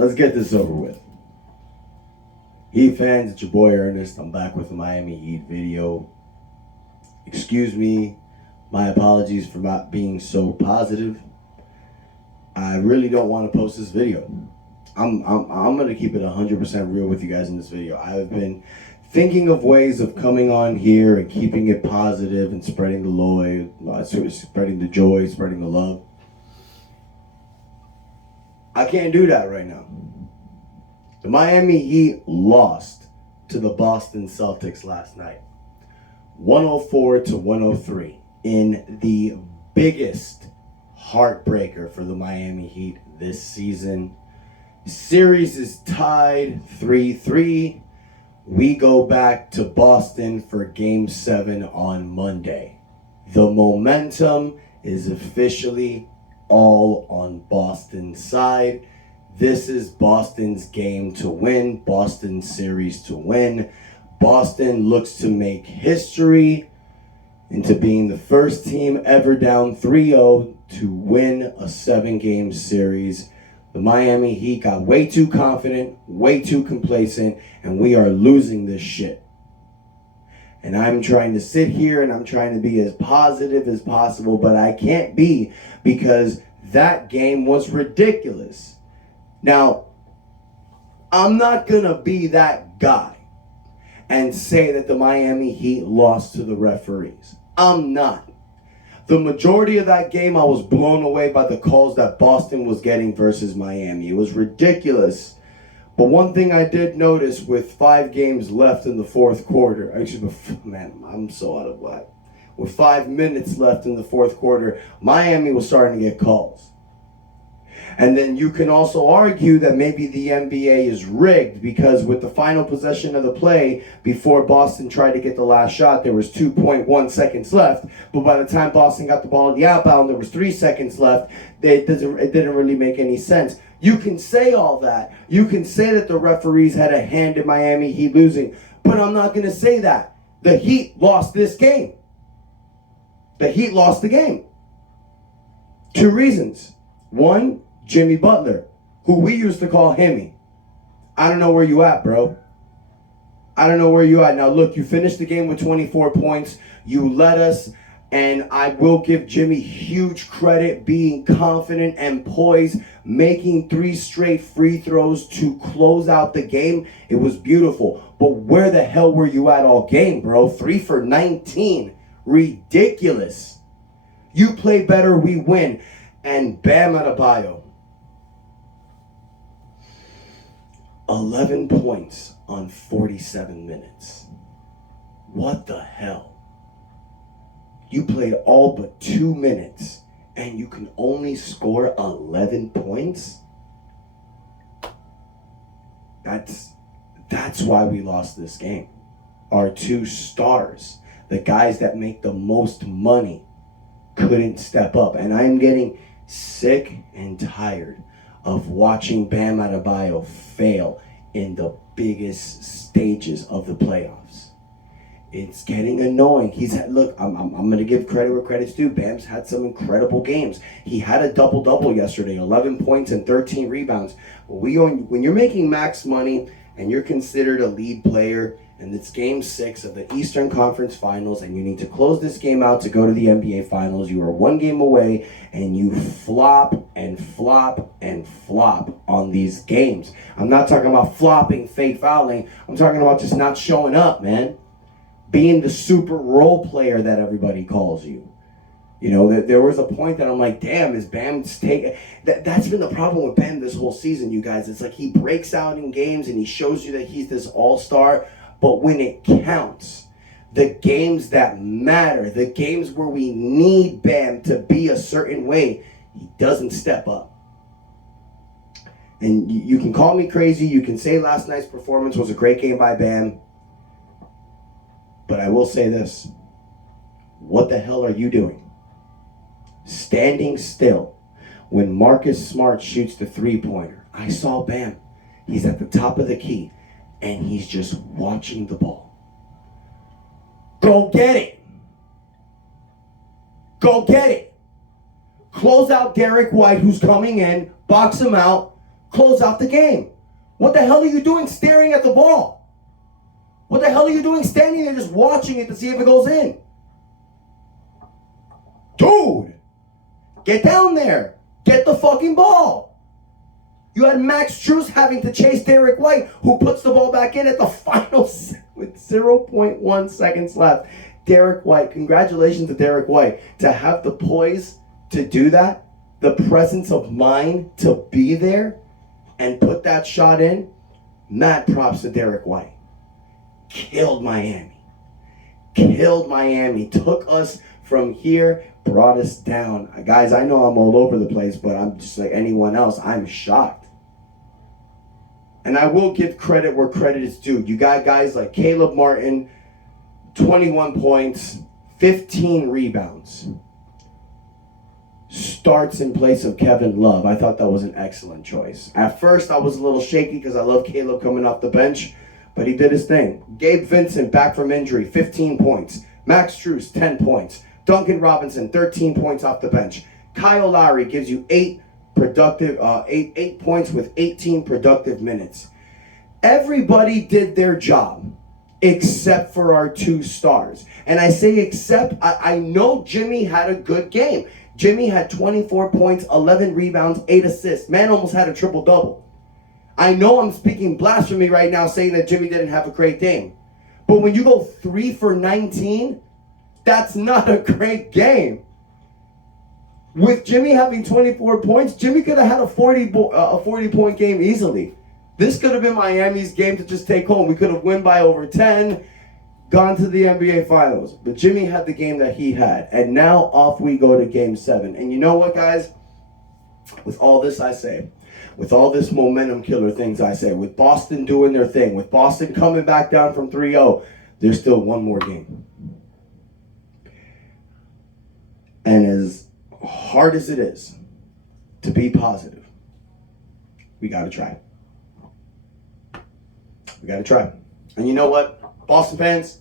let's get this over with. Heat fans, it's your boy Ernest. I'm back with the Miami Heat video. Excuse me, my apologies for not being so positive. I really don't want to post this video. I'm gonna keep it 100% real with you guys in this video. I've been thinking of ways of coming on here and keeping it positive and spreading spreading the joy, spreading the love. I can't do that right now. The Miami Heat lost to the Boston Celtics last night, 104-103, in the biggest heartbreaker for the Miami Heat this season. Series is tied 3-3. We go back to Boston for Game 7 on Monday. The momentum is officially all on Boston's side. This is Boston's game to win, Boston's series to win. Boston looks to make history into being the first team ever down 3-0 to win a 7-game series. The Miami Heat got way too confident, way too complacent, and we are losing this shit. And I'm trying to sit here and I'm trying to be as positive as possible, but I can't be, because that game was ridiculous. Now, I'm not going to be that guy and say that the Miami Heat lost to the referees. I'm not. The majority of that game, I was blown away by the calls that Boston was getting versus Miami. It was ridiculous. But one thing I did notice, with 5 games left in the fourth quarter, actually, man, I'm so out of whack. With 5 minutes left in the fourth quarter, Miami was starting to get calls. And then you can also argue that maybe the NBA is rigged, because with the final possession of the play, before Boston tried to get the last shot, there was 2.1 seconds left. But by the time Boston got the ball at the outbound, there was 3 seconds left. It didn't really make any sense. You can say all that. You can say that the referees had a hand in Miami Heat losing. But I'm not going to say that. The Heat lost this game. The Heat lost the game. 2 reasons. One, Jimmy Butler, who we used to call Himmy. I don't know where you at, bro. I don't know where you at. Now, look, you finished the game with 24 points. You led us, and I will give Jimmy huge credit, being confident and poised, making 3 straight free throws to close out the game. It was beautiful. But where the hell were you at all game, bro? 3 for 19. Ridiculous. You play better, we win. And Bam Adebayo, 11 points on 47 minutes. What the hell? You played all but 2 minutes and you can only score 11 points? That's why we lost this game. Our 2 stars, the guys that make the most money, couldn't step up. And I'm getting sick and tired of watching Bam Adebayo fail in the biggest stages of the playoffs. It's getting annoying. I'm going to give credit where credit's due. Bam's had some incredible games. He had a double-double yesterday, 11 points and 13 rebounds. When you're making max money and you're considered a lead player, and it's Game 6 of the Eastern Conference Finals, and you need to close this game out to go to the NBA Finals. You are 1 game away, and you flop and flop and flop on these games. I'm not talking about flopping, fake fouling. I'm talking about just not showing up, man. Being the super role player that everybody calls you. You know, there was a point that I'm like, damn, is Bam's taking... That's been the problem with Bam this whole season, you guys. It's like he breaks out in games, and he shows you that he's this all-star. But when it counts, the games that matter, the games where we need Bam to be a certain way, he doesn't step up. And you can call me crazy. You can say last night's performance was a great game by Bam. But I will say this. What the hell are you doing? Standing still when Marcus Smart shoots the 3-pointer. I saw Bam. He's at the top of the key. And he's just watching the ball. Go get it. Go get it. Close out Derek White, who's coming in. Box him out. close out the game. What the hell are you doing staring at the ball? What the hell are you doing standing there just watching it to see if it goes in? Dude, get down there. Get the fucking ball. You had Max Strus having to chase Derek White, who puts the ball back in at the final with 0.1 seconds left. Derek White, congratulations to Derek White. To have the poise to do that, the presence of mind to be there and put that shot in, mad props to Derek White. Killed Miami. Took us from here, brought us down. Guys, I know I'm all over the place, but I'm just like anyone else. I'm shocked. And I will give credit where credit is due. You got guys like Caleb Martin, 21 points, 15 rebounds. Starts in place of Kevin Love. I thought that was an excellent choice. At first, I was a little shaky because I love Caleb coming off the bench, but he did his thing. Gabe Vincent, back from injury, 15 points. Max Strus, 10 points. Duncan Robinson, 13 points off the bench. Kyle Lowry gives you 8 points with 18 productive minutes. Everybody did their job except for our 2 stars. And I say except, I know Jimmy had a good game. Jimmy had 24 points, 11 rebounds, 8 assists. Man almost had a triple-double. I know I'm speaking blasphemy right now saying that Jimmy didn't have a great game. But when you go 3 for 19, that's not a great game. With Jimmy having 24 points, Jimmy could have had a 40-point game easily. This could have been Miami's game to just take home. We could have won by over 10, gone to the NBA Finals. But Jimmy had the game that he had. And now off we go to Game 7. And you know what, guys? With all this I say, with all this momentum killer things I say, with Boston doing their thing, with Boston coming back down from 3-0, there's still one more game. And as hard as it is to be positive, we got to try. We got to try. And you know what, Boston fans?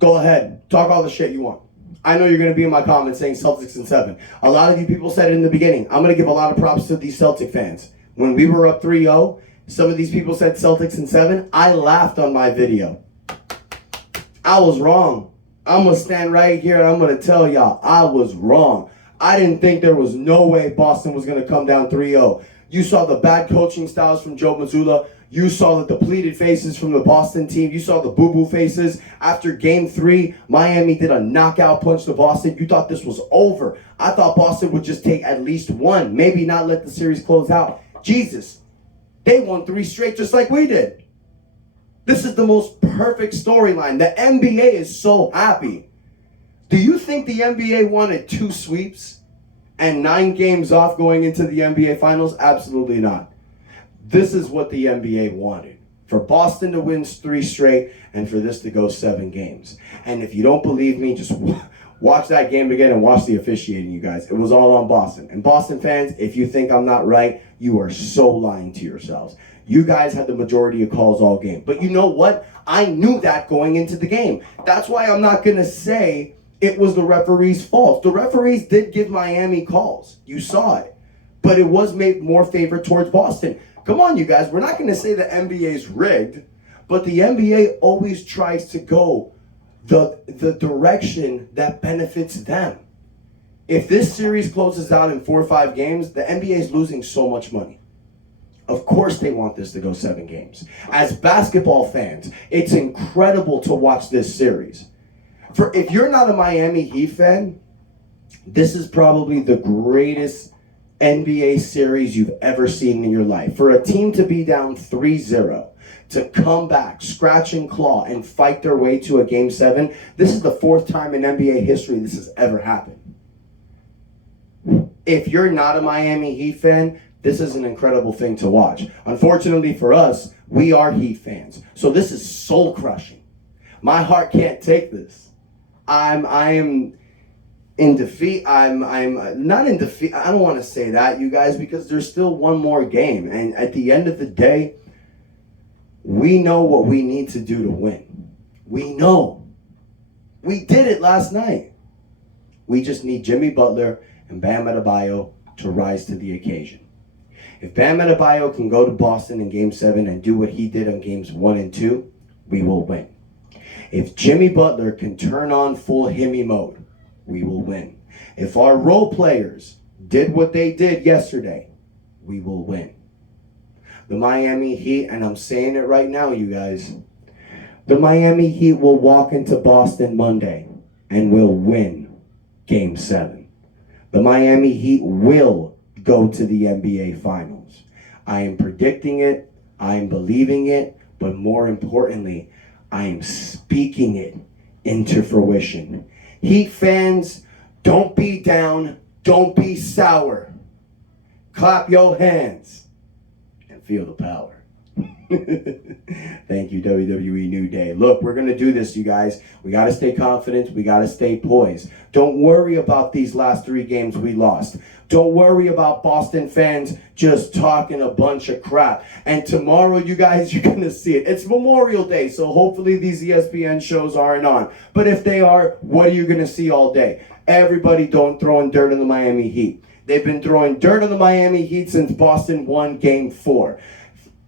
Go ahead. Talk all the shit you want. I know you're going to be in my comments saying Celtics in 7. A lot of you people said it in the beginning. I'm going to give a lot of props to these Celtic fans. When we were up 3-0, some of these people said Celtics in 7. I laughed on my video. I was wrong. I'm going to stand right here and I'm going to tell y'all I was wrong. I didn't think there was no way Boston was going to come down 3-0. You saw the bad coaching styles from Joe Mazzulla. You saw the depleted faces from the Boston team. You saw the boo-boo faces. After Game 3, Miami did a knockout punch to Boston. You thought this was over. I thought Boston would just take at least one, maybe not let the series close out. Jesus, they won 3 straight just like we did. This is the most perfect storyline. The NBA is so happy. Do you think the NBA wanted 2 sweeps and 9 games off going into the NBA Finals? Absolutely not. This is what the NBA wanted. For Boston to win 3 straight and for this to go 7 games. And if you don't believe me, just watch that game again and watch the officiating, you guys. It was all on Boston. And Boston fans, if you think I'm not right, you are so lying to yourselves. You guys had the majority of calls all game. But you know what? I knew that going into the game. That's why I'm not going to say it was the referee's fault. The referees did give Miami calls. You saw it. But it was made more favored towards Boston. Come on, you guys. We're not going to say the NBA's rigged, but the NBA always tries to go the direction that benefits them. If this series closes out in 4 or 5 games, the NBA is losing so much money. Of course they want this to go 7 games. As basketball fans, it's incredible to watch this series. If you're not a Miami Heat fan, this is probably the greatest NBA series you've ever seen in your life. For a team to be down 3-0, to come back, scratch and claw, and fight their way to a Game 7, this is the 4th time in NBA history this has ever happened. If you're not a Miami Heat fan, this is an incredible thing to watch. Unfortunately for us, we are Heat fans. So this is soul crushing. My heart can't take this. I am in defeat. I'm not in defeat. I don't want to say that, you guys, because there's still one more game. And at the end of the day, we know what we need to do to win. We know. We did it last night. We just need Jimmy Butler and Bam Adebayo to rise to the occasion. If Bam Adebayo can go to Boston in Game 7 and do what he did on Games 1 and 2, we will win. If Jimmy Butler can turn on full Himmy mode, we will win. If our role players did what they did yesterday, we will win. The Miami Heat, and I'm saying it right now, you guys, the Miami Heat will walk into Boston Monday and will win Game 7. The Miami Heat will go to the NBA Finals. I am predicting it, I am believing it, but more importantly, I am speaking it into fruition. Heat fans, don't be down, don't be sour. Clap your hands and feel the power. Thank you, WWE New Day. Look, we're going to do this, you guys. We got to stay confident. We got to stay poised. Don't worry about these last 3 games we lost. Don't worry about Boston fans just talking a bunch of crap. And tomorrow, you guys, you're going to see it. It's Memorial Day, so hopefully these ESPN shows aren't on. But if they are, what are you going to see all day? Everybody throwing dirt on the Miami Heat. They've been throwing dirt on the Miami Heat since Boston won Game 4.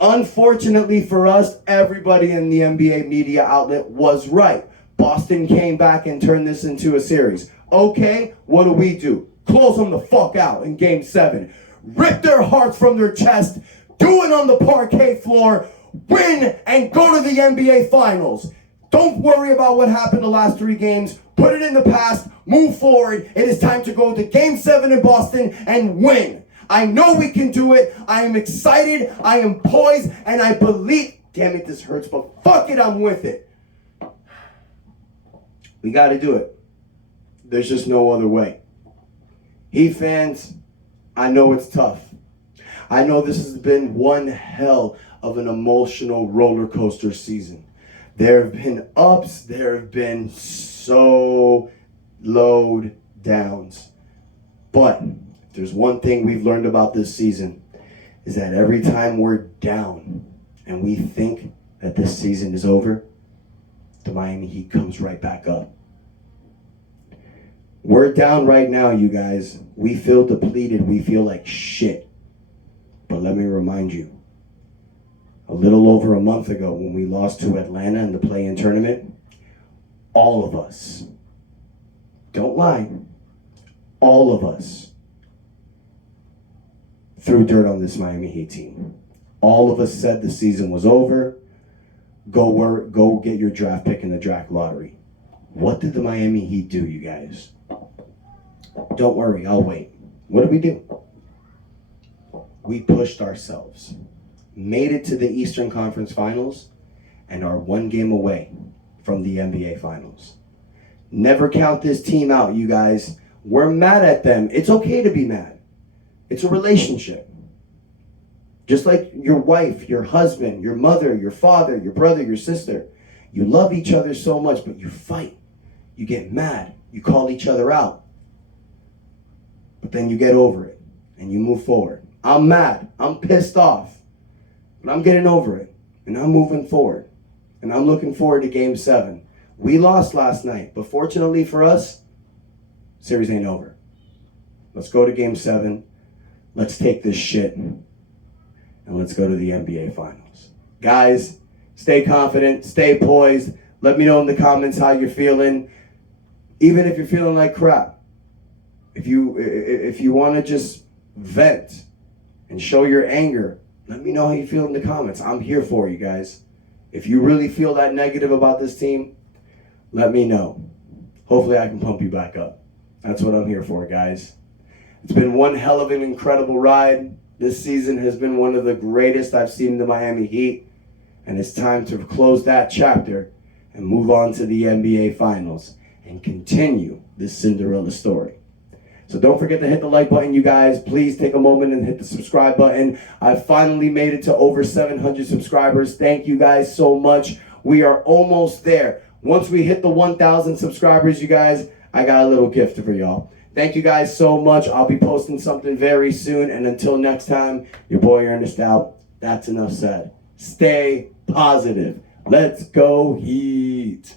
Unfortunately for us, everybody in the NBA media outlet was right. Boston came back and turned this into a series. Okay, what do? Close them the fuck out in Game 7. Rip their hearts from their chest, do it on the parquet floor, win, and go to the NBA Finals. Don't worry about what happened the last 3 games. Put it in the past, move forward. It is time to go to Game 7 in Boston and win. I know we can do it. I am excited. I am poised. And I believe, damn it, this hurts, but fuck it, I'm with it. We got to do it. There's just no other way. Heat fans, I know it's tough. I know this has been one hell of an emotional roller coaster season. There have been ups. There have been so low downs. But there's one thing we've learned about this season is that every time we're down and we think that this season is over, the Miami Heat comes right back up. We're down right now, you guys. We feel depleted. We feel like shit. But let me remind you, a little over a month ago when we lost to Atlanta in the play-in tournament, all of us, don't lie, all of us threw dirt on this Miami Heat team. All of us said the season was over. Go get your draft pick in the draft lottery. What did the Miami Heat do, you guys? Don't worry, I'll wait. What did we do? We pushed ourselves, made it to the Eastern Conference Finals, and are 1 game away from the NBA Finals. Never count this team out, you guys. We're mad at them. It's okay to be mad. It's a relationship. Just like your wife, your husband, your mother, your father, your brother, your sister. You love each other so much, but you fight. You get mad. You call each other out. But then you get over it and you move forward. I'm mad. I'm pissed off. But I'm getting over it. And I'm moving forward. And I'm looking forward to Game 7. We lost last night, but fortunately for us, series ain't over. Let's go to Game 7. Let's take this shit and let's go to the NBA Finals. Guys, stay confident, stay poised. Let me know in the comments how you're feeling. Even if you're feeling like crap. If you want to just vent and show your anger, let me know how you feel in the comments. I'm here for you guys. If you really feel that negative about this team, let me know. Hopefully I can pump you back up. That's what I'm here for, guys. It's been one hell of an incredible ride. This season has been one of the greatest I've seen in the Miami Heat. And it's time to close that chapter and move on to the NBA Finals and continue this Cinderella story. So don't forget to hit the like button, you guys. Please take a moment and hit the subscribe button. I finally made it to over 700 subscribers. Thank you guys so much. We are almost there. Once we hit the 1,000 subscribers, you guys, I got a little gift for y'all. Thank you guys so much. I'll be posting something very soon. And until next time, your boy Ernest out. That's enough said. Stay positive. Let's go Heat.